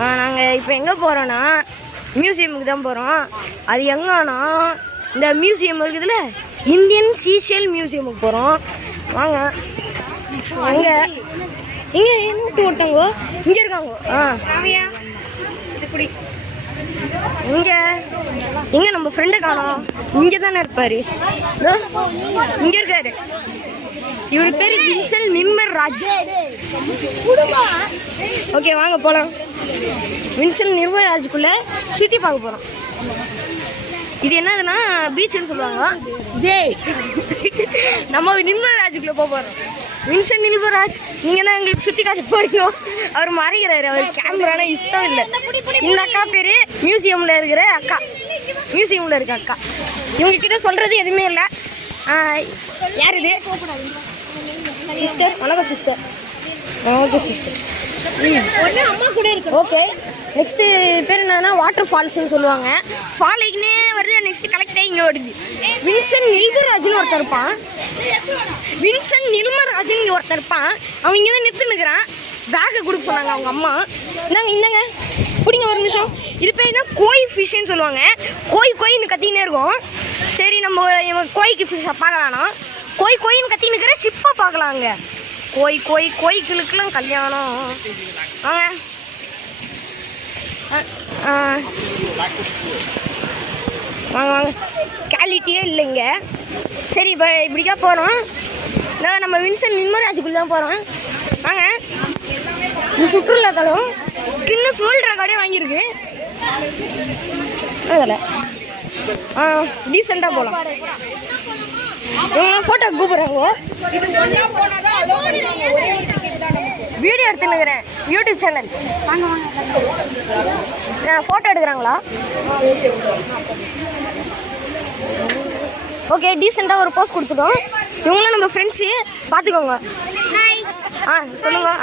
நாங்கள் இப்போ எங்கே போகிறோன்னா மியூசியமுக்கு தான் போகிறோம். அது எங்கன்னா இந்த மியூசியம் இருக்குதுல்ல, இந்தியன் சீஷெல் மியூசியமுக்கு போகிறோம். வாங்க. அங்கே இங்கே என்ன ஓட்டாங்கோ இங்கே இருக்காங்கோ. இங்கே நம்ம ஃப்ரெண்டை காணோம். இங்கே தானே இருப்பார். இங்கே இருக்காரு. இவர் பேர் வின்சென்ட் நிர்மல் ராஜ். ஓகே வாங்க போகலாம். வின்சென்ட் நிர்மல் ராஜுக்குள்ளே சுற்றி பார்க்க போகிறோம். இது என்னதுன்னா பீச்சுன்னு சொல்லுவாங்க. நம்ம நிர்மல் ராஜுக்குள்ளே போக போகிறோம். வின்சென்ட் நிர்மல் ராஜ் நீங்கள் தான் எங்களுக்கு சுற்றி காட்ட போகிறீங்க. அவர் மறைகிறாரு. அவர் கேமரானா இஷ்டம் இல்லை. இந்த அக்கா பேர் மியூசியமில் இருக்கிற அக்கா. மியூசியமில் இருக்க அக்கா. இவங்க கிட்ட சொல்கிறது எதுவுமே இல்லை. யார் இது? சிஸ்டர். வணக்கம் சிஸ்டர். Okay sister. அம்மா கூட இருக்கு. ஓகே நெக்ஸ்ட்டு பேர் என்னன்னா வாட்டர் ஃபால்ஸ்ன்னு சொல்லுவாங்க. ஃபாலிக்னே வருது. நெக்ஸ்ட் கலெக்ட் ஆகி இங்கே வருது. வின்சென்ட் நில்மராஜ்னு ஒருத்தர் இருப்பான். வின்சென்ட் நில்மராஜ்னு இங்கே ஒருத்தர் இருப்பான். அவன் இங்கே தான் நிறுத்துனுக்குறான். பேக்கை கொடுக்க சொன்னாங்க அவங்க அம்மா. இந்தாங்க பிடிங்க ஒரு நிமிஷம். இது பேர் என்ன கோய் ஃபிஷ்ஷுன்னு சொல்லுவாங்க. கோயின்னு கத்தினே இருக்கும். சரி நம்ம கோய்க்கு ஃபிஷ்ஷை பார்க்க வேணாம். கோயின்னு கத்தின்னு இருக்கிற ஷிப்பை பார்க்கலாங்க. கோய்களுக்கெல்லாம் கல்யாணம். வாங்க. வாங்க குவாலிட்டியே இல்லைங்க. சரி இப்போ இப்படிக்கா போகிறோம். நம்ம வின்சென்ட் நிர்மராஜுக்குள்ளே தான் போகிறோம். வாங்க. இது சுற்றுலாத்தலம். கின்னஸ் வேர்ல்ட் ரெக்கார்டே வாங்கியிருக்கு. அதில் டீசெண்டாக போகலாம். ஃபோட்டோ கூப்பிட்றாங்க. வீடியோ எடுத்துன்னுக்கிறேன். YouTube channel. ஃபோட்டோ எடுக்கிறாங்களா? ஓகே டீசெண்டாக ஒரு போஸ்ட் கொடுத்துட்டோம். இவங்களும் நம்ம ஃப்ரெண்ட்ஸு பார்த்துக்கோங்க. சொல்லுங்கள்.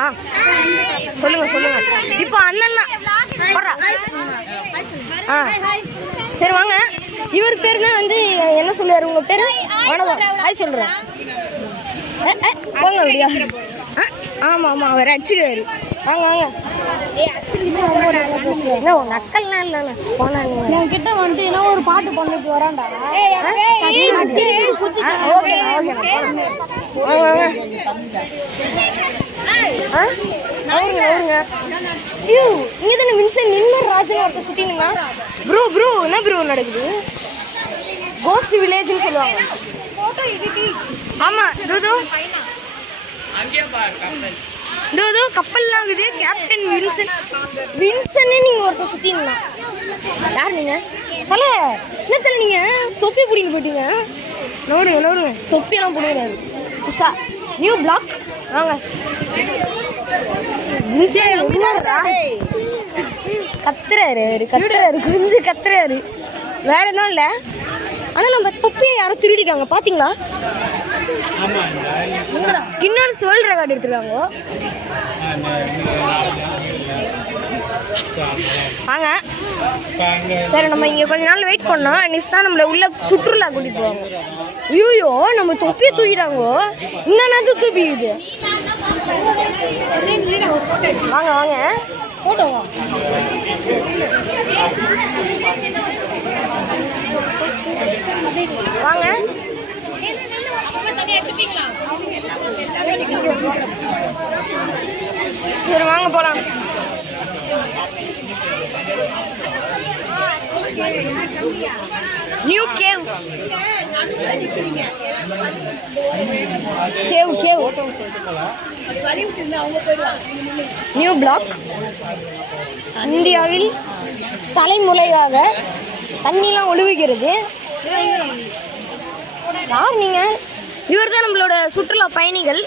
இப்போ அண்ணன் போடுறா. சரி வாங்க. இவர் பேர் தான் வந்து என்ன சொல்லுவார்? உங்கள் பேர்? வணக்கம். ஹாய் சொல்கிறேன். போங்க அப்படியா? ஆமாம் அவர் அடிச்சுடுவார். வாங்க. நக்கல்லாம் இல்லைண்ணா. போனாங்க கிட்ட வந்துட்டு என்ன ஒரு பாட்டு பண்ணிட்டு வரான்டா. ஓகே இங்கே தானே வின்சென்ட் நிர்மல் ராஜன் ஒருத்தர் சுற்றினுங்க. ப்ரோ என்ன ப்ரோ நடக்குது? கோஸ்ட் வில்லேஜ்னு சொல்லுவாங்க. ஆமாம் தூது கப்பல்லாம் இருக்குது. கேப்டன் வின்சென்ட் நீங்கள் ஒருத்தர் சுற்றிங்களா? யார் நீங்கள்? தலை என்ன தலை நீங்கள் தொப்பி பிடிங்க போயிட்டீங்க. நவருங்க தொப்பியெல்லாம் பிடிக்கிறாரு. New block. வாங்க. கத்துறாரு கொஞ்சம் கத்துறாரு. வேற எதுவும் இல்லை. ஆனால் நம்ம தொப்பியை யாரும் திருடிட்டாங்க பார்த்தீங்களா? கின்னஸ் வேர்ல்ட் ரெக்கார்டு எடுத்துருக்காங்க. வாங்க. சரி நம்ம இங்கே கொஞ்ச நாள் வெயிட் பண்ணோம். நெக்ஸ்ட் தான் நம்மளை உள்ள சுற்றுலா கூட்டிட்டு போவாங்க. ஐயோ நம்ம தொப்பியை தூக்கிட்டாங்கோ. இந்த நேரத்து தூப்பிக்குது. வாங்க போட்டோ வாங்க. சரி வாங்க போலாம். New cave new block. இந்தியாவில் தலைமுறையாக தண்ணிலாம் ஒழுகுகிறது. யார் நீங்க? இவர் தான் நம்மளோட சுற்றுலா பயணிகள்.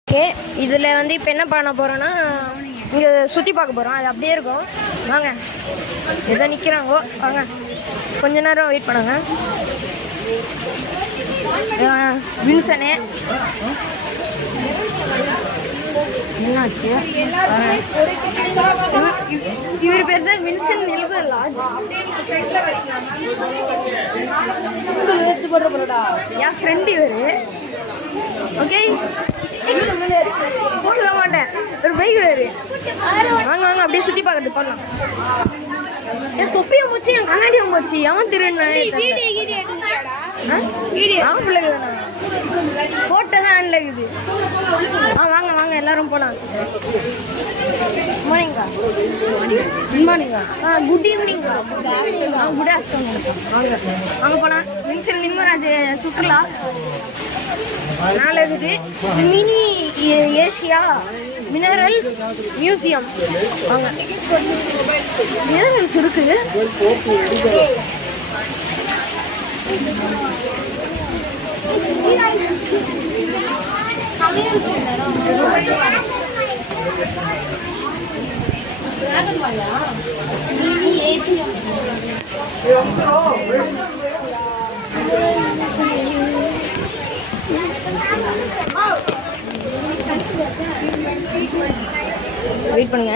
ஓகே இதில் வந்து இப்போ என்ன பண்ண போகிறோன்னா இங்கே சுற்றி பார்க்க போகிறோம். அது அப்படியே இருக்கும். வாங்க. ஏதோ நிற்கிறாங்கோ. வாங்க கொஞ்ச நேரம் வெயிட் பண்ணுங்க. வின்சனு என்னாச்சு? இவர் பேர் தான் வின்சென்ட் நிர்மல் ராஜ். என் ஃப்ரெண்ட் இவர். ஓகே போட மாட்டேன் ஒரு பைக் வேறு வாங்க வாங்க அப்படியே சுற்றி பார்க்கறது பண்ணலாம் என் தொப்பியும் போச்சு என் கண்ணாடியும் போச்சு அவன் திருவேன் பிள்ளைங்க போட்டோ தான் ஆன்ல இருக்குது வாங்க வாங்க எல்லாரும் போகலாம் மார்னிங்கா குட் மார்னிங்கா குட் ஈவினிங்கா குட் ஆஃப்டர்நூன் வாங்க வாங்க போகலாம் வின்சென்ட் நிம்மராஜ் சுற்றுலா நாள் இருக்குது மினி ஏஷியா மினரல்ஸ் மியூசியம் வாங்க மினரல்ஸ் இருக்குது வெயிட் பண்ணுங்க.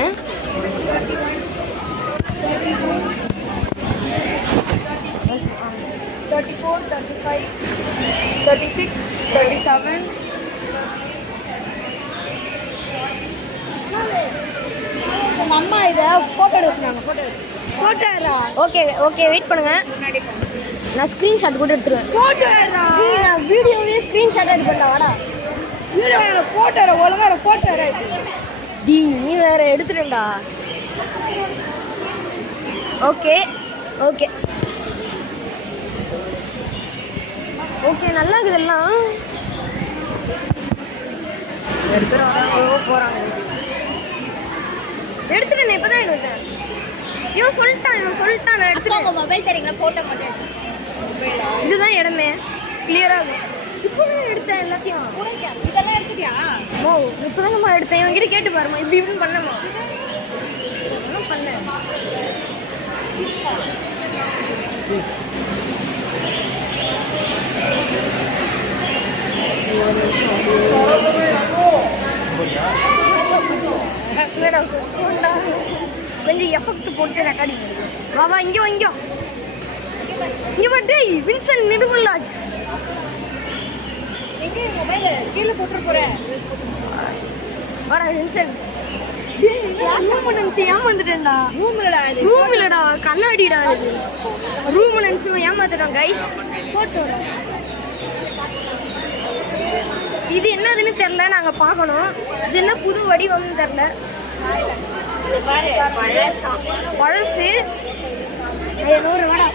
34, 35, 36, 37. அம்மா இதை ஃபோட்டோ எடுக்கிறாங்க. ஃபோட்டோ ஓகே ஓகே வெயிட் பண்ணுங்க. நான் ஸ்க்ரீன்ஷாட் கூட எடுத்துருவேன். ஃபோட்டோ நான் வீடியோவே ஸ்க்ரீன்ஷாட் எடுப்பேன்டா. வாடா வீடியோ ஃபோட்டோ ஒழுங்காக ஃபோட்டோ டி நீ வேற எடுத்துட்டேன்டா. ஓகே ஓகே ஓகே நல்லா இருக்குது எல்லாம். போகிறாங்க எடுத்துட்டேன் இப்போதான் எடுத்தேன். இவன் சொல்லிட்டான் நான் எடுத்துட்டேன். மொபைல் தரீங்களா ஃபோட்டோ மட்டும் இதுதான் இடமே கிளியராக இருக்கும். இப்போதான் எடுத்தேன் எல்லாத்தையும். இதெல்லாம் எடுத்துட்டியா? ஓ இப்போதானம்மா எடுத்தேன். இவங்கிட்ட கேட்டு பாருமா இப்படி இப்படின்னு பண்ணமா பண்ணேன். கொஞ்சம் எஃபெக்ட் போட்டு ரெக்கார்டிங் வா இங்கே பாட்டு வின்சென்ட் நிர்மலாஜ் எங்கே மொபைல் கீழே போட்டு போகிறேன். வாடா வின்சென்ட் ஏமாந்துட்டேன்டா. ரூம் இல்லடா கண்ணாடிடா. ரூம் நினைச்சு ஏமாத்துட்டோம் கைஸ். இது என்னதுன்னு தெரியல. நாங்க பார்க்கணும். இது என்ன புது வடிவம்னு தெரியல. பழசு 100 வேடா.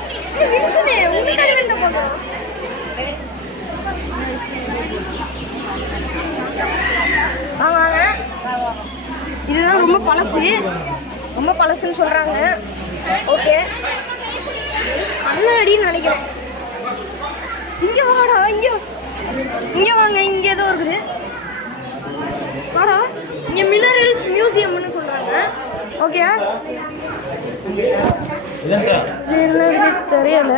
வாங்க இதுதான் ரொம்ப பழசுன்னு சொல்றாங்க. ஓகே கண்ணாடின்னு நினைக்கிறேன். இங்க வாடா இங்க வாங்க. இங்க ஏதோ இருக்குது வாடா. இங்க மினரல்ஸ் மியூசியம்னு சொல்றாங்க. ஓகே தெரியல.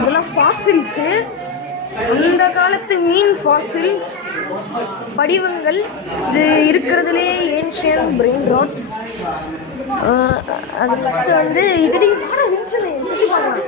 இதெல்லாம் ஃபாசில்ஸ். அந்த காலத்து மீன் ஃபாசில்ஸ் படிவங்கள். இது இருக்கிறதுலே ஏன்ஷியன் பிரெயின் ராட்ஸ். அது ஃபஸ்ட்டு வந்து இதுடி சுற்றி பார்க்கலாம்.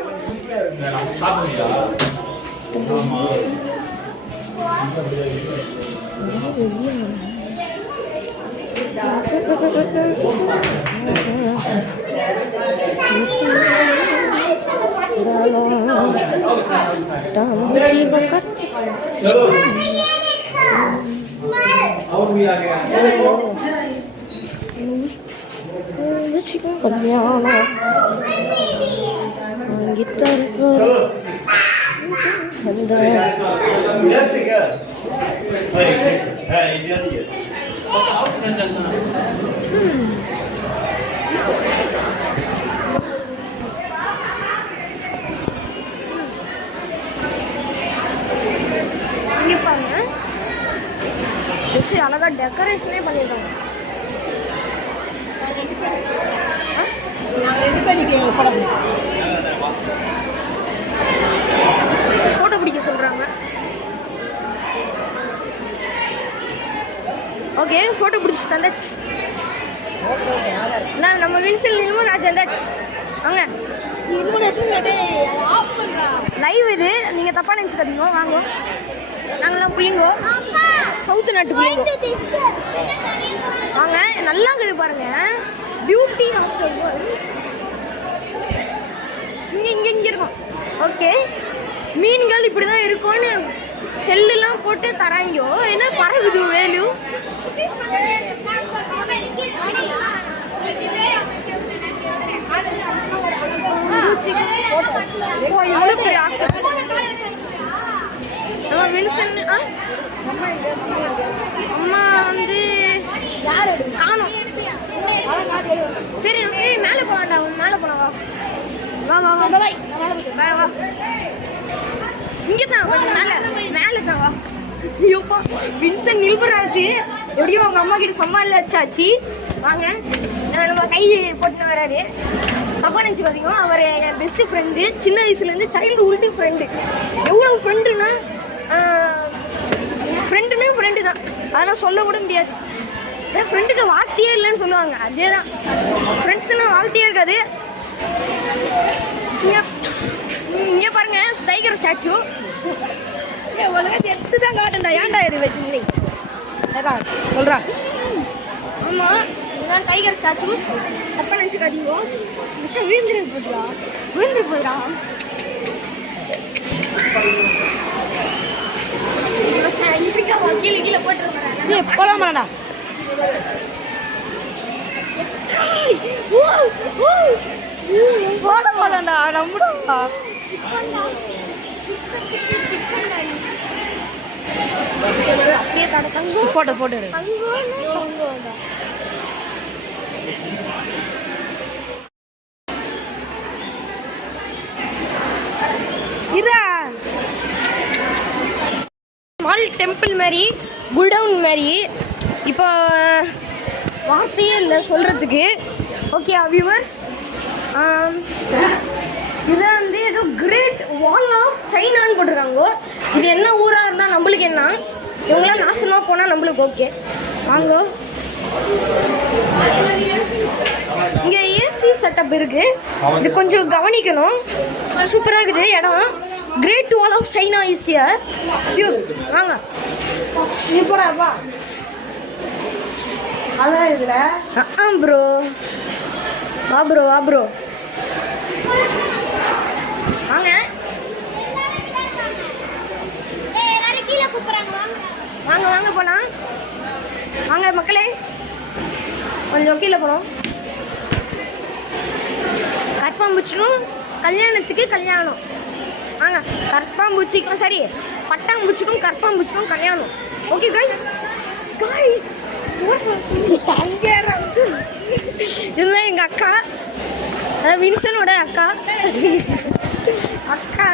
அழகா டெக்கரேஷனே பண்ணிருக்காங்க. போட்டோ பிடிக்க சொல்றாங்க. ஓகே போட்டோ பிடிச்சி தந்தாச்சு. நம்ம வின்சென்ட் நிர்மலாஜ் வந்தாச்சு. வாங்க இன்னொரு இடத்துல ஆஃப் பண்றா. லைவ் இது, நீங்கள் தப்பாக நினச்சிக்காதீங்க. வாங்க, நாங்கள்லாம் புள்ளிங்கோ, சவுத்து நாட்டு புள்ளிங்கோ. வாங்க, நல்லா இருக்குது பாருங்க, பியூட்டி ஹாஸ்டல் இங்கே இருக்கும். ஓகே, மீன்கள் இப்படி தான் இருக்கும்னு செல்லுலாம் போட்டு தராங்கோ. என்ன பறகுது வேலு. அம்மா வந்து காணும். சரி, மேலே போகலாம்டா, மேலே போலாம். வா வா வா வா வா, இங்கே தான் மேலே தான் வா. ஐயோப்பா, வின்சன் நில்பராஜ் எப்படியும் அவங்க அம்மா கிட்ட சமாளிச்சாச்சு. வாங்க, நம்ம கை போட்டுன்னு வராரு, தப்பா நினச்சிக்காதீங்க. அவர் என் பெஸ்ட் ஃப்ரெண்டு, சின்ன வயசுலேருந்து சைல்டுஹுட் ஃப்ரெண்டு. எவ்வளோ ஃப்ரெண்டுன்னா ஃப்ரெண்டு தான், அதெல்லாம் சொல்ல கூட முடியாது. ஃப்ரெண்டுக்கு வார்த்தையே இல்லைன்னு சொல்லுவாங்க, அதே தான். ஃப்ரெண்ட்ஸ்லாம் வார்த்தையே இருக்காது. இங்கே பாருங்க, டைகர் ஸ்டாச்சு உலகத்தை எடுத்து தான் காட்டுண்டா. ஏன்டா இது வச்சு சொல்கிறா? ஆமாம், இதுதான் டைகர் ஸ்டாச்சூஸ். தப்பா நினச்சிக்காதீங்க. வச்சா விழுந்துரு போதுடா. கீழே போட்டுருக்கேன். போலாம் மாடா. போட மாட்டான்டா, நம்புடா. அப்படியே தங்க போட்டோ ஸ்மால் டெம்பிள் மாதிரி, குல்டவுன் மாதிரி. இப்போ வார்த்தையே இல்லை சொல்கிறதுக்கு. ஓகே வியூவர்ஸ், இது வந்து ஏதோ கிரேட் வால் ஆஃப் சைனான்னு போட்டிருக்காங்க. இது என்ன ஊராக இருந்தால் நம்மளுக்கு என்ன, இவங்களாம் நாசமாக போனால் நம்மளுக்கு ஓகே. வாங்க, இங்கே ஏசி செட்டப் இருக்குது, இது கொஞ்சம் கவனிக்கணும். சூப்பராக இருக்குது இடம். Great wall of China is here. வாங்க, நீ போடாப்பா. அதான் இதில் ப்ரோ, வா ப்ரோ வாங்க. வாங்க போகலாம். வாங்க மக்களே, கொஞ்சம் கீழே போகிறோம். கற்பாம்பூச்சிக்கும் கல்யாணத்துக்கு கல்யாணம். வாங்க, கற்பாம்பூச்சிக்கும் சரி, பட்டாம்பூச்சிக்கும் கற்பாம்பூச்சிக்கும் கல்யாணம். ஓகே கைஸ், இதுதான் எங்கள் அக்கா, அதான் வின்சனோட அக்கா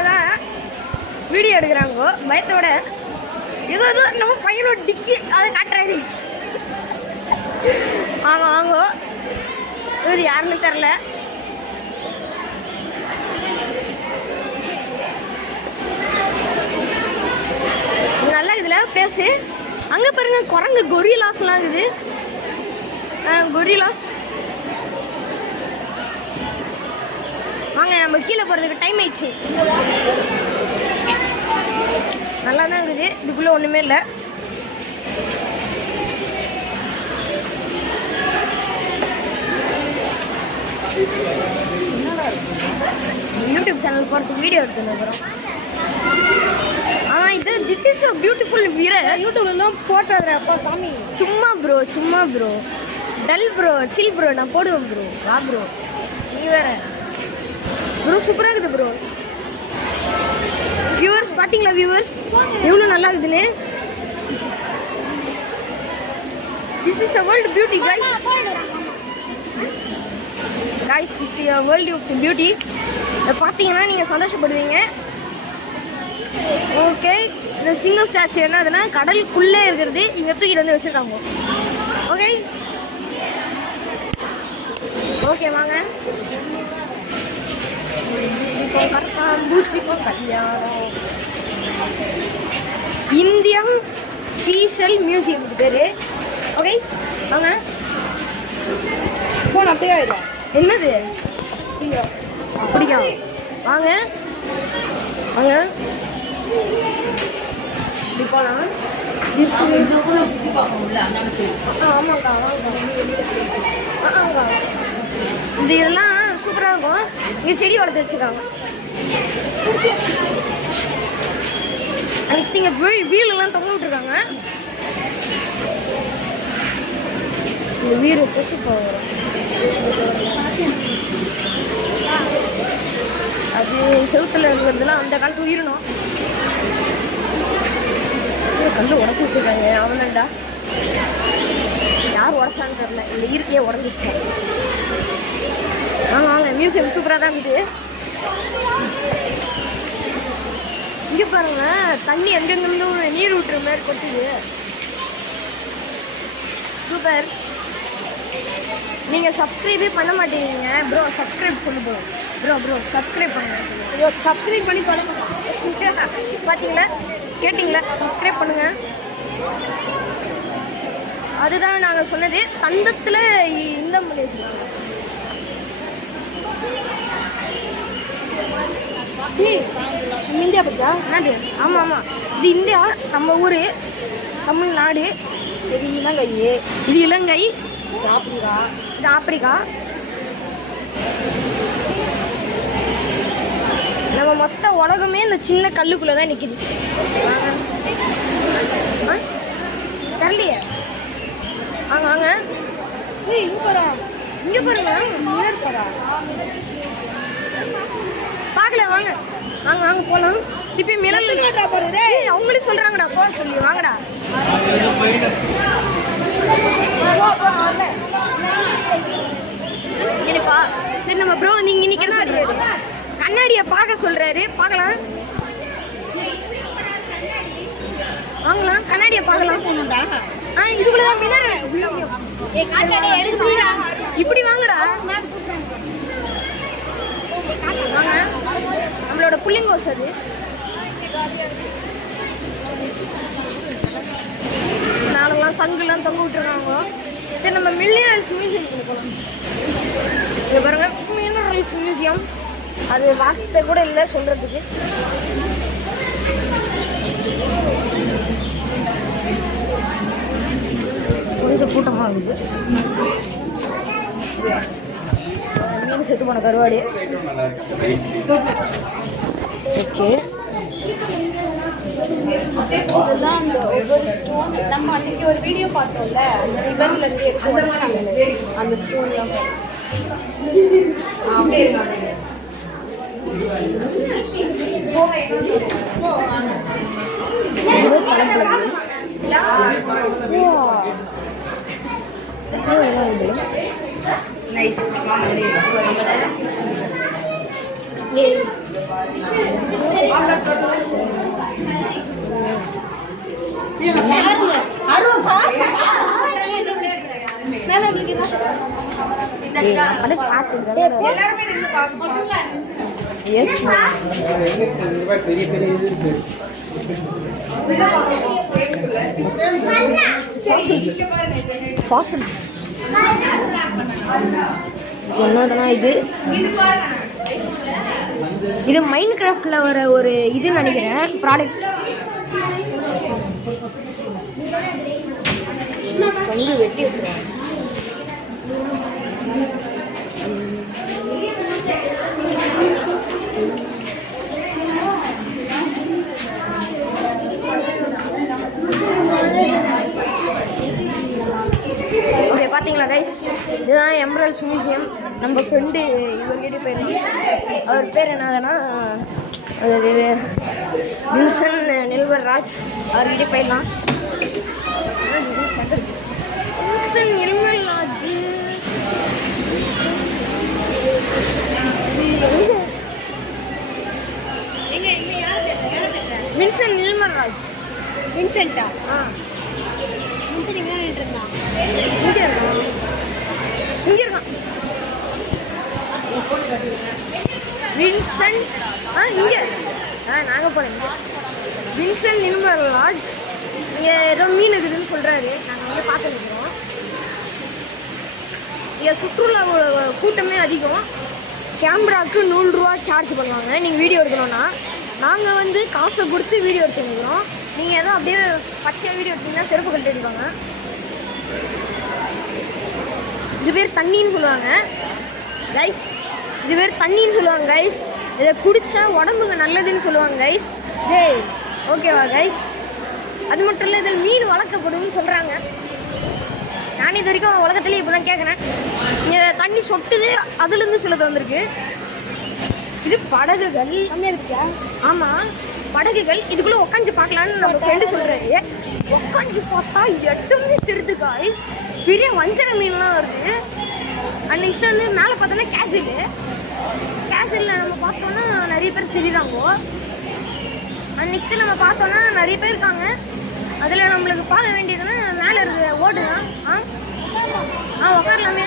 தான் வீடியோ எடுக்கிறாங்க பயத்தோட. ஏதோ நம்ம பையனோட டிக்கி அதை காட்டுறாரு. ஆமாம் வாங்க, இவர் யாருன்னு தெரில. நல்லா இருக்குதுல பிளேஸு. அங்கே பாருங்க, குரங்கு கொரிலாஸ்லாம் இருக்குது. கொரிலாஸ். வாங்க, நம்ம கீழே போகிறதுக்கு டைம் ஆயிடுச்சு. நல்லா தான் இருக்குது, இதுக்குள்ளே ஒன்றுமே இல்லை. யூடியூப் சேனல் போகிறதுக்கு வீடியோ எடுத்துன்னு இருக்கிறோம். This is a beautiful view. யூடியூப்லாம் போட்டதுல அப்பா சாமி. சும்மா bro dull bro, chill bro, நான் போடுவேன் ப்ரோ. வா ப்ரோ, நீ வேற ப்ரோ. சூப்பராக இருக்குது ப்ரோ. வியூவர்ஸ் பார்த்தீங்களா? வியூவர்ஸ் எவ்வளோ நல்லா இருக்குதுன்னு. This is a world beauty guys. This is a world of beauty. இதை பார்த்தீங்கன்னா நீங்கள் சந்தோஷப்படுவீங்க. ஓகே, இந்த சிங்கிள் ஸ்டாச்சு என்னதுன்னா கடலுக்குள்ளே இருக்கிறது, இங்கே தூக்கிட்டு வந்து வச்சுருக்காங்க. ஓகே வாங்க. கல்யாணம் இந்தியா சீசல் மியூசியம் பேர். ஓகே வாங்க. ஃபோன் அப்படியே ஆயிடும். என்னது பிடிக்கும்? வாங்க. வாங்க இப்படி போகலாம். ஆமாக்கா ஆமாக்கா இது இதெல்லாம் சூப்பராக இருக்கும். இங்கே செடி வளர்த்து வச்சுருக்காங்க. நெக்ஸ்ட் இங்கே வீலெல்லாம் தொங்க விட்டுருக்காங்க. இந்த வீடு போட்டு போகிறோம். அது செவுத்துல இருக்கிறதுலாம் அந்த காலத்து உயிரினம். கல் உடச்சி வச்சுருக்காங்க. அவனண்டா யார் உடச்சான்னு தெரியல. இந்த இருக்கையே உடஞ்சிச்சு. வாங்க வாங்க, மியூசியம் சூப்பராக தான் இருக்குது. இங்கே பாருங்க, தண்ணி எங்கெங்கிருந்து ஒரு நீர் விட்டுற மாதிரி கொட்டுது. சூப்பர். நீங்கள் சப்ஸ்கிரைபே பண்ண மாட்டேங்கிறீங்க ப்ரோ. சப்ஸ்கிரைப் சொல்லு ப்ரோ. ப்ரோ சப்ஸ்கிரைப் பண்ணுங்க. ஐயோ சப்ஸ்கிரைப் பண்ணி பண்ணுங்க. பார்த்தீங்களா, கேட்டிங்களா? சப்ஸ்கிரைப் பண்ணுங்க. அதுதான் நாங்கள் சொன்னது. தந்தத்தில் இந்த மொழி சொன்னாங்க. இந்தியா பத்தியா? என்னது? ஆமாம் ஆமாம், இது இந்தியா, நம்ம ஊர் தமிழ்நாடு. இது இலங்கை. இது இலங்கை. இது ஆப்பிரிக்கா. நம்ம மொத்த உலகமே இந்த சின்ன கல்லுக்குள்ளே தான் நிற்கிது. தெரியலையே. வாங்க வாங்க. இங்கே பாருங்க, மிரர் போறா பார்க்கல. வாங்க வாங்க வாங்க போகலாம். இப்போ மிரர் போகிறது அவங்களே சொல்கிறாங்கடா போக சொல்லி. வாங்கடா. என்னப்பா சரி, நம்ம ப்ரோ நீங்கள் இன்னைக்கு என்ன சொல்கிறாரு? கண்ணாடியை பார்க்க சொல்கிறாரு. பார்க்கலாம். வாங்கலாம், கண்ணாடியை பார்க்கலாம். இதுக்குள்ள தான் மிரர். இப்படி வாங்கடா. வாங்க, நம்மளோட புள்ளிங்கோஸ் அது. நாளெல்லாம் சங்குலாம் தொங்க விட்டுருக்காங்க. சரி, நம்ம மில்லியன்ஸ் மியூசியம் போகலாம். இங்கே பாருங்க, மினரல்ஸ் மியூசியம். அது வார்த்தை கூட இல்லை சொல்கிறதுக்கு. கொஞ்சம் கூட்டமாக இருக்குது. மீன் செத்து போன கருவாடு. ஓகே, இதெல்லாம் அந்த ஒவ்வொரு ஸ்டோன் நம்ம அன்னைக்கு ஒரு வீடியோ பார்த்தோம்ல, அந்த ரிவர்ல இருந்து எடுத்து அந்த ஸ்டோன்லாம் நைஸ். என்னதுன்னா இது மைண்ட் கிராஃப்ட்ல வர ஒரு இது நினைக்கிறேன் ப்ராடக்ட். வெட்டி வச்சிருக்காங்க. ஓகே, பார்த்தீங்களா கைஸ், இதுதான் எம்பரல்ஸ் மியூசியம். நம்ம ஃப்ரெண்டு இவர்கிட்ட போயிருந்தோம். அவர் பேர் என்னதுன்னா வின்சன் நில்வர்ராஜ். அவர்கிட்ட போயிடலாம். Vinson Nilvarraj Vinson Nilvarraj. வின்சென்ட்டா? வின்சன் எங்கே நின்றுருந்தான்? இங்கே இருக்கான். இங்கே இருக்கான் வின்சன். இங்கே நாங்கள் போகிறோம். வின்சன் நில்வர்ராஜ் இங்கே ஏதோ மீன் இருக்குதுன்னு சொல்கிறாரு. நாங்கள் வந்து பார்த்து நிற்கிறோம். இங்கே சுற்றுலா கூட்டமே அதிகம். கேமராவுக்கு 100 ரூபா சார்ஜ் பண்ணுவாங்க நீங்கள் வீடியோ எடுக்கணும்னா. நாங்கள் வந்து காசை கொடுத்து வீடியோ எடுத்துக்கிறோம். நீங்கள் எதுவும் அப்படியே பச்சையாக வீடியோ எடுத்தீங்கன்னா செருப்பு கழட்டி எடுப்பாங்க. இது பேர் தண்ணின்னு சொல்லுவாங்க கைஸ். இது பேர் தண்ணின்னு சொல்லுவாங்க கைஸ். இதை குடித்தா உடம்புக்கு நல்லதுன்னு சொல்லுவாங்க கைஸ். டேய் ஓகேவா கைஸ்? அது மட்டும் இல்லை, இதில் மீன் வளர்க்கப்படுதுன்னு சொல்கிறாங்க. நான் இது வரைக்கும் உலகத்துலேயே இப்போ தான் கேட்குறேன். இங்கே தண்ணி சொட்டுது, அதுலேருந்து சிலது வந்திருக்கு. இது படகுகள். ஆமாம் படகுகள். இதுக்குள்ளே உட்காந்து பார்க்கலான்னு நம்ம ஃப்ரெண்டு சொல்கிறாரு. உட்காந்து பார்த்தா எட்டுமே தெரியுது காய்ஸ். பெரிய வஞ்சர மீன்லாம் வருது. அண்ட் நெக்ஸ்ட் வந்து மேலே பார்த்தோன்னா கேசில் நம்ம பார்த்தோன்னா நிறைய பேர் தெரியுறாங்கோ. அண்ட் நெக்ஸ்ட்டு நம்ம பார்த்தோன்னா நிறைய பேர் இருக்காங்க. அதில் நம்மளுக்கு பார்க்க வேண்டியதுன்னா மேலே இருக்கிற ஓடு தான். உட்காரலாமே.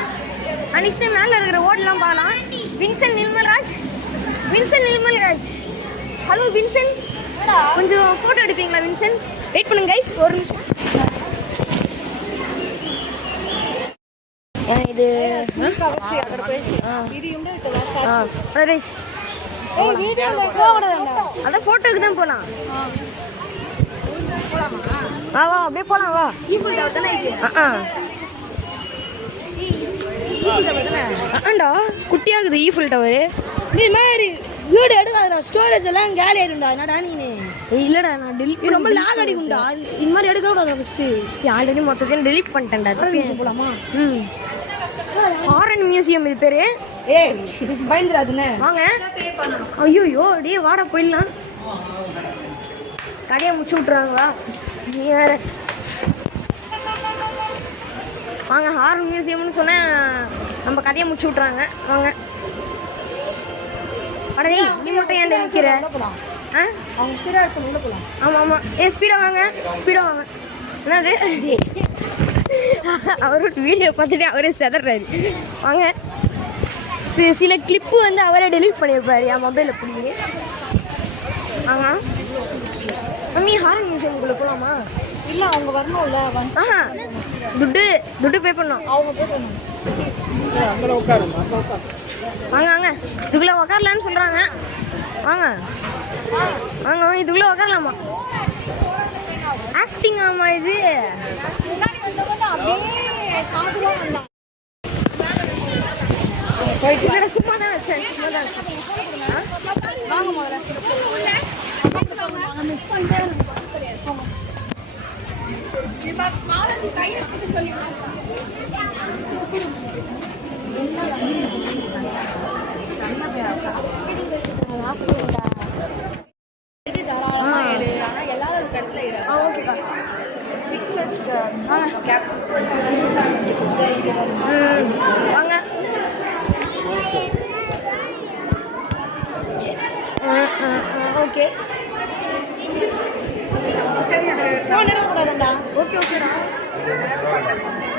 அண்ட் நெக்ஸ்ட்டு மேலே இருக்கிற ஓடெலாம் பார்க்கலாம். வின்சென்ட் நிர்மல்ராஜ். ஹலோ வின்சென்ட், கொஞ்சம் ஃபோட்டோ எடுப்பீங்களா வின்சென்ட்? வெயிட் பண்ணுங்க கைஸ், ஒரு நிமிஷம். இது அதான் ஃபோட்டோக்கு தான் போகலாம். வா அப்படியே போகலாம் வா. ஆண்டா குட்டியாகுது ஈஃபில் டவரு. நீ மாதிரி வீடு எடுக்காதுடா, ஸ்டோரேஜ் எல்லாம் காலி ஆயிடும்டா. என்னடா நீ? இல்லடா நான் டெலிட் ரொம்ப லாக் அடிக்கும்டா. இந்த மாதிரி எடுக்க கூடாது ஃபர்ஸ்ட். ஆல்ரெடி மொத்தத்தையும் டெலிட் பண்ணிட்டேன்டா. போலாமா? ஹாரன் மியூசியம் இது பேரு. பயந்துராதுன்னு வாங்க. ஐயோ அப்படியே வாடா போயிடலாம். கடையை முடிச்சு விட்ருவாங்களா நீ வேற? வாங்க, ஹாரன் மியூசியம்னு சொன்னால் நம்ம கதையை முடிச்சு விட்றாங்க. வாங்க அடே நீ மட்டும் ஏன் நிற்கிற? ஆமாம் ஸ்பீடாக வாங்க. என்னது அவரோட வீடியோ பார்த்துட்டு அவரே செதறாரு. வாங்க, சில கிளிப்பு வந்து அவரே டெலிட் பண்ணியிருப்பாரு என் மொபைலில் பிடிங்கி. வாங்க மம்மி, ஹாரன் மியூசியம்குள்ளே போகலாமா? இல்லை, அவங்க வரணும்ல. துட்டு பே பண்ணோம். அவங்க பே பண்ணணும். வாங்க இதுக்குள்ளே உக்காரலான்னு சொல்கிறாங்க. வாங்க இதுக்குள்ளே உக்காரலாமா? ஆக்டிங் ஆமா இது. சும்மா தான் வச்சேன். வாங்க முதல்ல. ஓகேக்கா. வாங்க ஓகே ஓகேடா.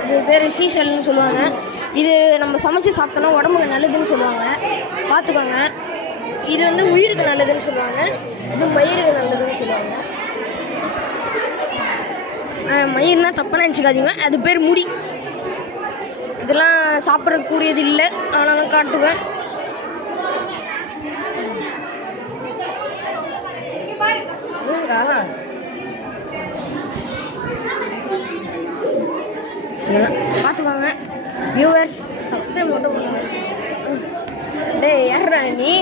இது பேர் ஷீஷல்னு சொல்லுவாங்க. இது நம்ம சமைச்சு சாப்பிட்டோன்னா உடம்புக்கு நல்லதுன்னு சொல்லுவாங்க, பார்த்துக்கோங்க. இது வந்து உயிருக்கு நல்லதுன்னு சொல்லுவாங்க. இது மயிருக்கு நல்லதுன்னு சொல்லுவாங்க. மயிர்னா தப்பாக நினச்சிக்காதீங்க, அது பேர் முடி. இதெல்லாம் சாப்பிடக்கூடியது இல்லை, அதனால காட்டுவேன். பார்த்துக்கோங்க வியூவர்ஸ், சப்ஸ்கிரைப் மட்டும் பண்ணுங்க. டேய் யாரா நீ?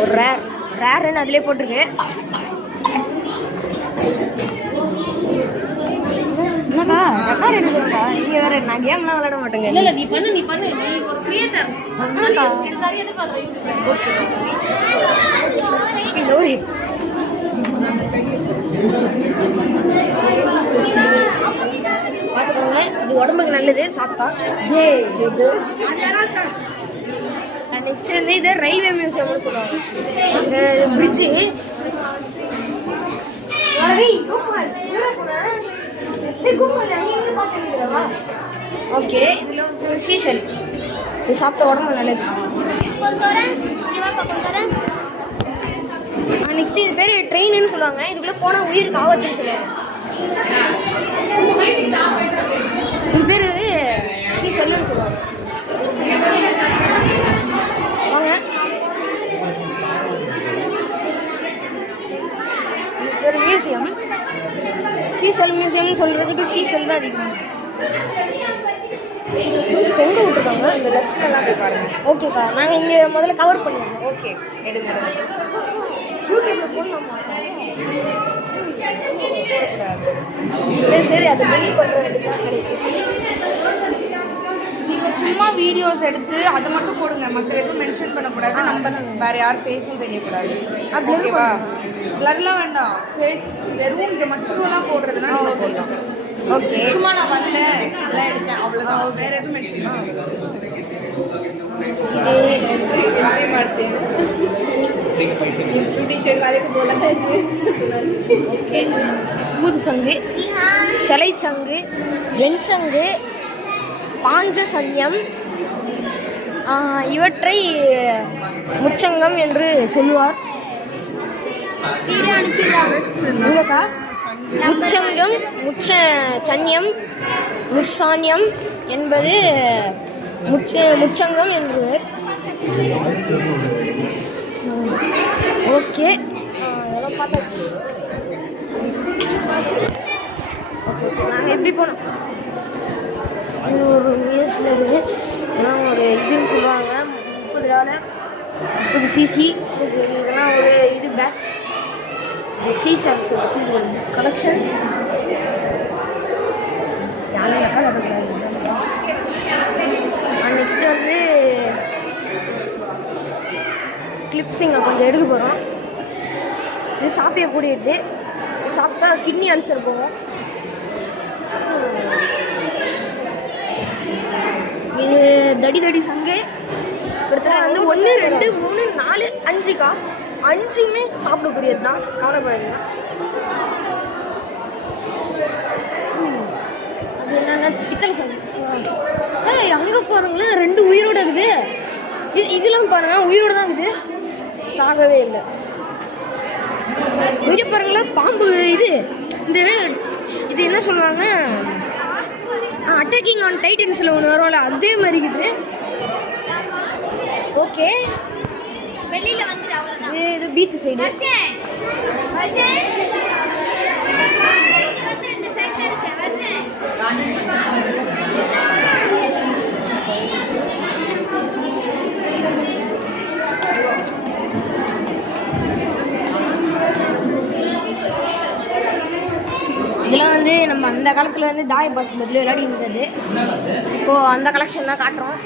ஒரு ரேர்ன்னு அதிலே போட்டிருக்கு. என்னக்கா ரெக்கார்ட் எடுக்கிறோம்க்கா? நீங்கள் வேறு நான் கேம்லாம் விளையாட மாட்டேங்க. இல்லை நீ பண்ணு நீ ஒரு கிரியேட்டர். பார்த்துக்கோங்க, இது உடம்புக்கு நல்லது சாப்பிட்டா. நெக்ஸ்ட் வந்து இது ரயில்வே மியூசியம்னு சொல்லுவாங்க. பிரிட்ஜு. ஓகே, இதில் ஒரு சீசல். இது சாப்பிட்ட உடம்பு நல்லது. நெக்ஸ்ட் இது பேர் ட்ரெயின்னு சொல்லுவாங்க. இதுக்குள்ளே போனால் உயிருக்கு ஆபத்துன்னு சொல்லுவாங்க. இது பேர் சி செல்லுன்னு சொல்லுவாங்க. வாங்க, இது ஒரு மியூசியம். சீசல் மியூசியம்னு சொல்கிறதுக்கு சீசல் தான் அதிகம். எங்கே விட்டுருக்காங்க? இந்த லெஃப்ட்லலாம் போய் பாருங்க. ஓகேக்கா, நாங்கள் இங்கே முதல்ல கவர் பண்ணுவோம். ஓகே, எடுங்க. யூடியூப்பில் போடலாமா? சரி சரி, அதை டெலிட் பண்ணுற வேண்டியதான் கிடைக்கும். நீங்கள் சும்மா வீடியோஸ் எடுத்து அதை மட்டும் போடுங்க, மற்ற எதுவும் மென்ஷன் பண்ணக்கூடாது. நம்ம வேறு யார் ஃபேஸும் தெரியக்கூடாது. ஓகேவா? பிளர்லாம் வேண்டாம். ஃபேஸ் வெறும் இதை மட்டும்லாம் போடுறதுனா நீங்கள் போடலாம். ஓகே, சும்மா நான் வந்தேன் இதெல்லாம் எடுத்தேன் அவ்வளோதான். வேறு எதுவும் மென்ஷன் பண்ணக்கூடாது. ஓகே, ஊது சங்கு, சிலை சங்கு, வெண் சங்கு, பாஞ்ச சன்யம், இவற்றை முச்சங்கம் என்று சொல்லுவார். இல்லைக்கா, முச்சங்கம், சன்யம், முச்சான்யம் என்பது முச்சங்கம் என்பவர். ஓகே, அதெல்லாம் பார்த்தாச்சு. நாங்கள் எப்படி போனோம்? இது ஒரு மியூசியம். இதெல்லாம் ஒரு இதுன்னு சொல்லுவாங்க. 30 30 சிசி. இதெல்லாம் ஒரு இது பேட்ச் சி ஷாப்ஸ் கலெக்ஷன்ஸ். நெக்ஸ்ட்டு வந்து கிளிப்ஸிங்க கொஞ்சம் எடுக்க போகிறோம். இது சாப்பிடக்கூடியது. இது சாப்பிட்டா கிட்னி அல்சர் போகும். இது தடி சங்கு. ஒருத்தர வந்து 1 2 3 4 5க்கா, 5மே சாப்பிடக்கூடியது தான். கவலைப்படாதுங்க. அது என்னென்ன பித்தளை சங்கு. அங்கே பாருங்களேன், 2 உயிரோட இருக்குது. இதெல்லாம் பாருங்க, உயிரோட தான் இருக்குது, சாகவே இல்லை. இங்கே பாருங்களேன், பாம்பு. இது என்ன சொல்லுவாங்க, அட்டாக்கிங் ஆன் டைட்டன்ஸில் ஒன்று வரும்ல, அதே மாதிரி இருக்குது. ஓகே, இது பீச் சைடு. இதெல்லாம் வந்து நம்ம அந்த காலத்தில் வந்து தாய பாஸ் பதில் விளையாடி இருந்தது. இப்போது அந்த கலெக்ஷன் தான் காட்டுறோம்.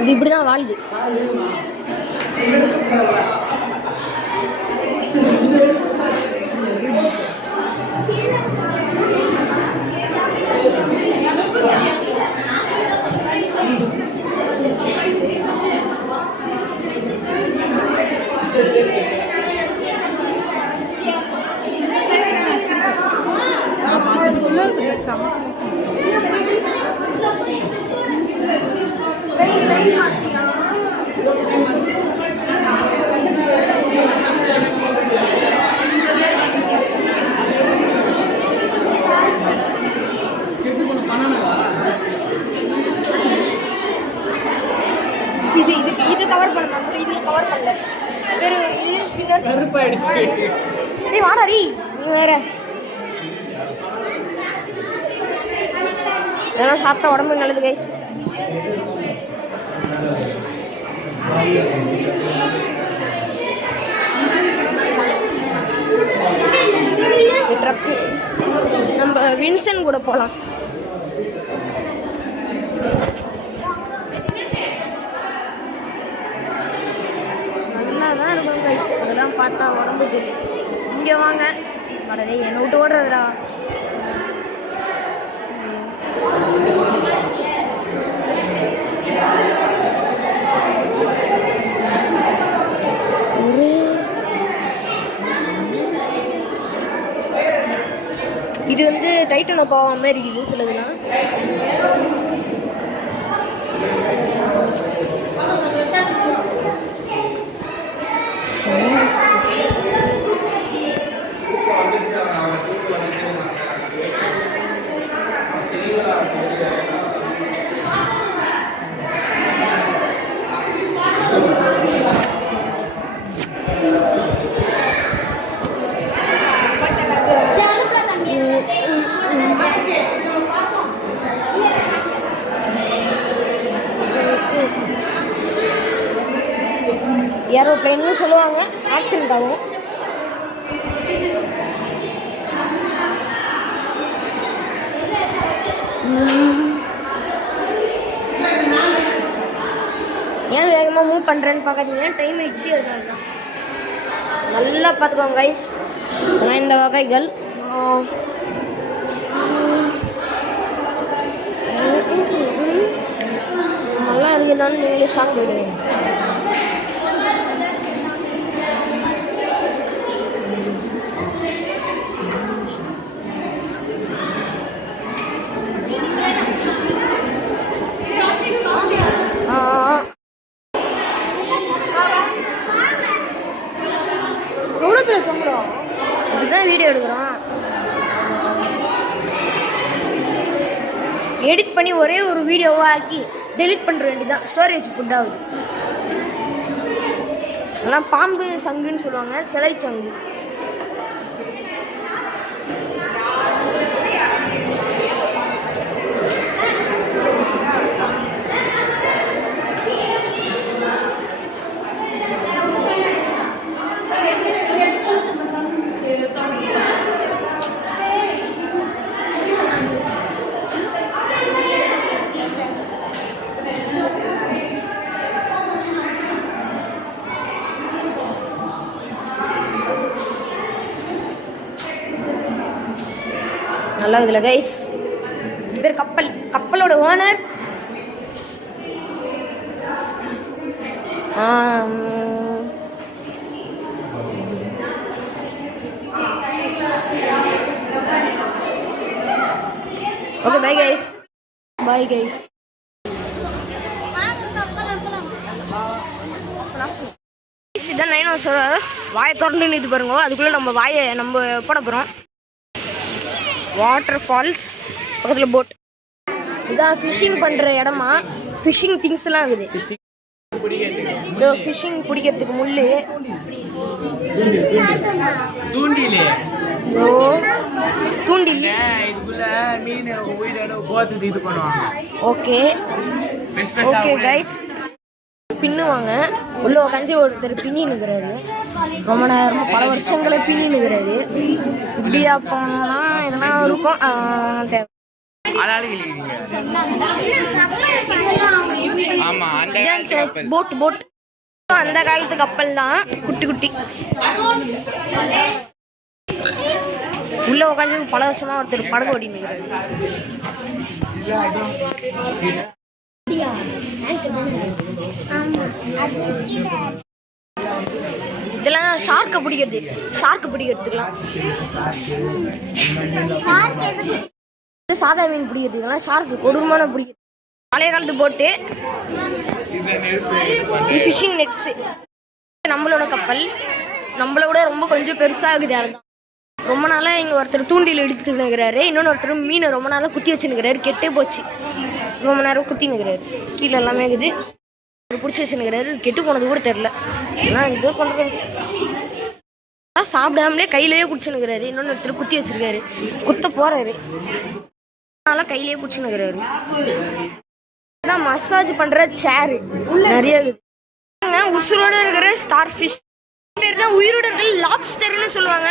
இது இப்படி தான் வாழுது. இது கவர் பண்ணலாம், இது கவர் பண்ணல. வேறு இது ஸ்பின்னர் கருப்பாயிடுச்சு. நீ வாடா நீ வேற இதெல்லாம் சாப்பிட்டா உடம்பு நல்லது கைஸ். ட்ரக்கு நம்ம வின்சன் கூட போகலாம். நல்லா தான் இருக்கும் கைஸ், அதெல்லாம் பார்த்தா உடம்பு தெரியும். இங்கே வாங்க, வரதே என்னை விட்டு ஓடுறதுடா. இது வந்து டைட்டனை போகாம மாதிரி இருக்குது சிலதுலாம். ஏரோப்ளைன்னு சொல்லுவாங்க. ஆக்சிடென்ட் ஆகும். ஏன் வேகமாக மூவ் பண்ணுறேன்னு பார்க்காதீங்க, டைம் ஆயிடுச்சு. அதனால தான் நல்லா பார்த்துக்கோங்க கைஸ். அதெல்லாம் இந்த வகைகள் நல்லா இருக்குதான்னு நீங்களே ஷாக் போயிடுவீங்க. இதுதான் வீடியோ எடுக்கிறோம். எடிட் பண்ணி ஒரே ஒரு வீடியோவாக ஆக்கி டெலிட் பண்ணுற வேண்டியதான். ஸ்டோரேஜ் ஃபுட் ஆகுது. அதெல்லாம் பாம்பு சங்குன்னு சொல்லுவாங்க, சிலை சங்கு. நல்லா இருக்குல்ல கைஸ். இது பேர் கப்பல். கப்பலோட owner okay. Bye guys. Bye guys. இதுதான் டைனோசரஸ். வாயை திறந்துன்னு இது பாருங்க. அதுக்குள்ளே நம்ம வாயை நம்ம போட போகிறோம். வாட்டர் ஃபால்ஸ் பக்கத்தில் போட். இதான் ஃபிஷ்ஷிங் பண்ணுற இடமா. ஃபிஷ்ஷிங் திங்ஸ்லாம் இருக்குது. ஸோ ஃபிஷ்ஷிங் பிடிக்கிறதுக்கு முள், தூண்டில். Okay okay guys. பின்னுவாங்க. உள்ள உட்காந்து ஒருத்தர் பின்னினுக்கிறாரு. ரொம்ப நேரமாக பல வருஷங்களை பின்னினுக்கிறாரு. இப்படியா போனோம்னா இதெல்லாம் இருக்கும் தேவை. போட் போட் அந்த காலத்து கப்பல் தான். குட்டி குட்டி உள்ள உட்காந்து பல வருஷமா ஒருத்தர் படகு ஓடினுக்கிறாரு. இதெல்லாம் ஷார்க்கை பிடிக்கிறது. ஷார்க்கு பிடிக்கிறதுக்கெல்லாம் சாதா மீன் பிடிக்கிறதுக்கெல்லாம் ஷார்க்கு கொடூரமான பிடிக்கிறது. பழைய காலத்து போட்டு ஃபிஷிங் நெட்ஸு. நம்மளோட கப்பல் நம்மளோட ரொம்ப கொஞ்சம் பெருசாகுது. அதுதான் ரொம்ப நாளாக இங்கே ஒருத்தர் தூண்டில் எடுத்துக்கிறாரு. இன்னொன்று ஒருத்தர் மீனை ரொம்ப நாளாக குத்தி வச்சுன்னுக்கிறாரு. கெட்டே போச்சு. ரொம்ப நேரம் குத்தினுக்கிறாரு. கீழே எல்லாமே இருக்குது. பிடிச்சி வச்சுன்னுக்கிறாரு. கெட்டு போனது கூட தெரில. ஆனால் இது பண்ணுறது சாப்பிடாமலே கையிலேயே பிடிச்சினுக்கிறாரு. இன்னொன்று ஒருத்தர் குத்தி வச்சிருக்காரு. குத்த போகிறாரு. அதனால் கையிலேயே பிடிச்சினுக்கிறாரு. அதான் மசாஜ் பண்ணுற சேரு நிறைய இருக்குது. உசுரோடு இருக்கிற ஸ்டார் ஃபிஷ் பேர் தான் உயிரோடு இருக்கிற லாப்ஸ்டர்னு சொல்லுவாங்க.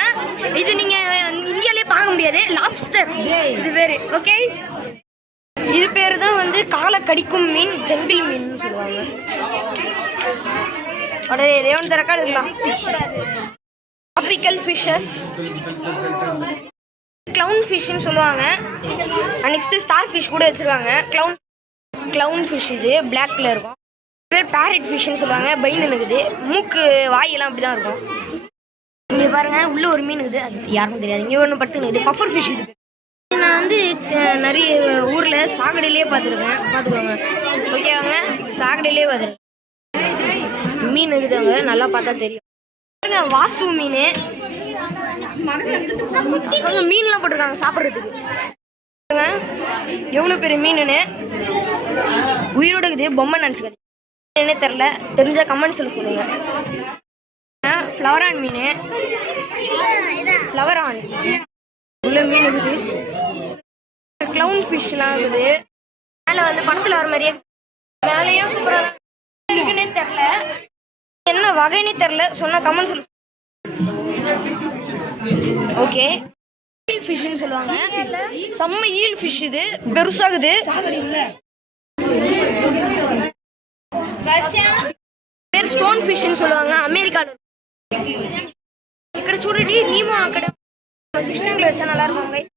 இது நீங்கள் இந்தியாவிலே பார்க்க முடியாது. லாப்ஸ்டர் இது பேர். ஓகே. இது பேர் தான் வந்து காலை கடிக்கும் மீன், ஜங்கிள் மீன் சொல்லுவாங்க. அப்படியே ரேவன் தரக்கா இருக்கலாம். ட்ராபிக்கல் ஃபிஷ்ஷஸ் க்ளவுன் ஃபிஷ்ஷுன்னு சொல்லுவாங்க. நெக்ஸ்ட்டு ஸ்டார் ஃபிஷ் கூட வச்சுருக்காங்க. க்ளவுன் ஃபிஷ் இது பிளாக்ல இருக்கும். பேர் பேரட் ஃபிஷ்ஷுன்னு சொல்லுவாங்க. பைன் இருக்குது. மூக்கு வாயெல்லாம் அப்படி தான் இருக்கும். இங்கே பாருங்கள் உள்ளே ஒரு மீன் இருக்குது. அது யாருக்கும் தெரியாது. இங்கே ஒன்று படுத்துக்குது. பஃபர் ஃபிஷ் இது. நான் வந்து நிறைய ஊரில் சாக்கடையிலே பார்த்துருக்கேன். பார்த்துக்கோங்க. ஓகேவாங்க. சாக்கடையிலே பார்த்துருக்கேன். மீன் இருக்குதாங்க. நல்லா பார்த்தா தெரியும். வாஸ்து மீன். மீன்லாம் போட்டிருக்காங்க சாப்பிட்றதுக்கு. எவ்வளோ பெரிய மீனுன்னு உயிரோட இருக்குது. பொம்மை நினச்சிக்காது. என்ன தெரில. தெரிஞ்சால் கமெண்ட்ஸில் சொல்லுங்கள். ஃப்ளவரான் மீன். ஃப்ளவரான் உள்ள மீன் இருக்குது. க்ளவுன் ஃபிஷ்லாம் இருக்குது. மேலே வந்து படத்தில் வர மாதிரியே மேலேயும் சூப்பராக இருக்குன்னே தெரில. என்ன வகைனே தெரியல, சொன்ன கமெண்ட் சொல்லு. ஓகே, ஈல் ஃபிஷ்னு சொல்லுவாங்க. செம்ம ஈல் ஃபிஷ், இது பெருசாகுது. పేరు స్టోన్ ఫిష్ అని சொல்லுவாங்க. అమెరికాలో ఇక్కడ చూడండి, నీమో అక్కడ ఫిష్ ట్యాంక్లో వచ్చా நல்லா இருக்கும் guys.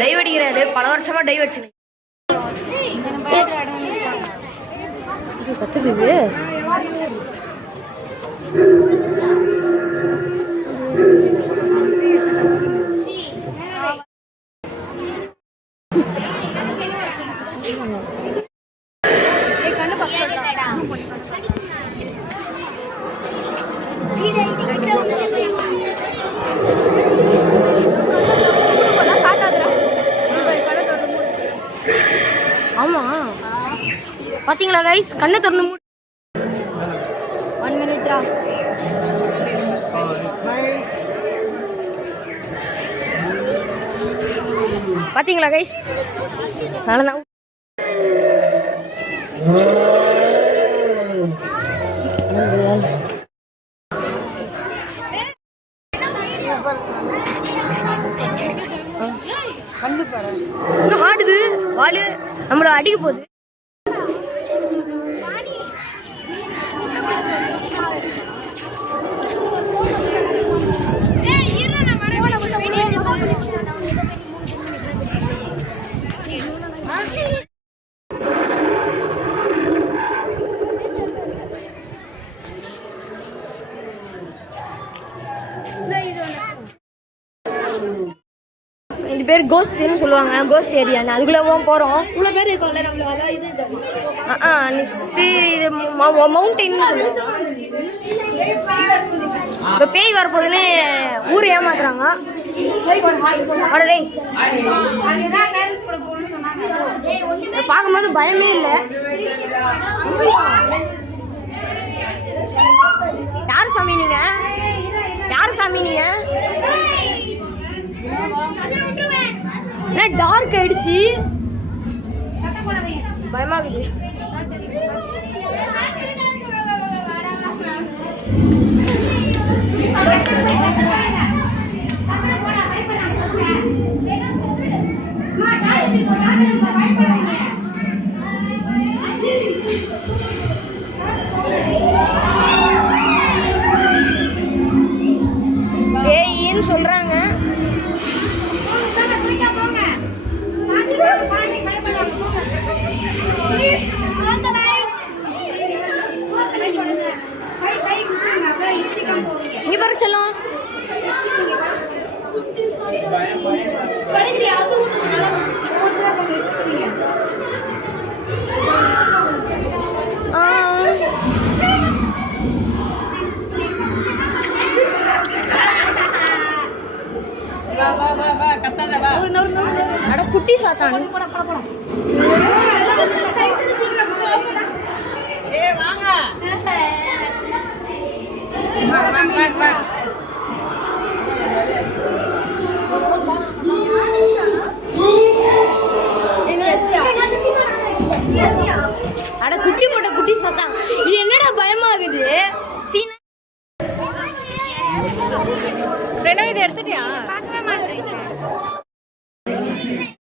டைவ் அடிக்கிறாரு, பல வருஷமா டைவ் அடிச்சு கத்துக்குது. ஆமா, பாத்தீங்களா கைஸ், கண்ணை திறந்து 1 minute. பாத்தீங்களா கைஸ், நல்லதான். ஆடுது வாலு, நம்மள அடிக்க போகுது. இது பேர் கோஸ்ட்னு சொல்லுவாங்க, கோஸ்ட் ஏரியான்னு. அதுக்குள்ளே போகிறோம். இவ்வளோ பேர் இருக்கோம்ல, நம்மளால இது மவுண்டெயின்னு சொல்லுவாங்க. இப்போ பேய் வரப்போகுதுன்னு ஊர் ஏமாத்துறாங்க. பார்க்கும்போது பயமே இல்லை. யார் சாமி நீங்க? யார் சாமி நீங்க? டார்க் ஆயிடுச்சு, பயமாகுது. பேயின்னு சொல்றாங்க. இங்க பாரு செல்லம், அட குட்டி சாத்தான். வாங்க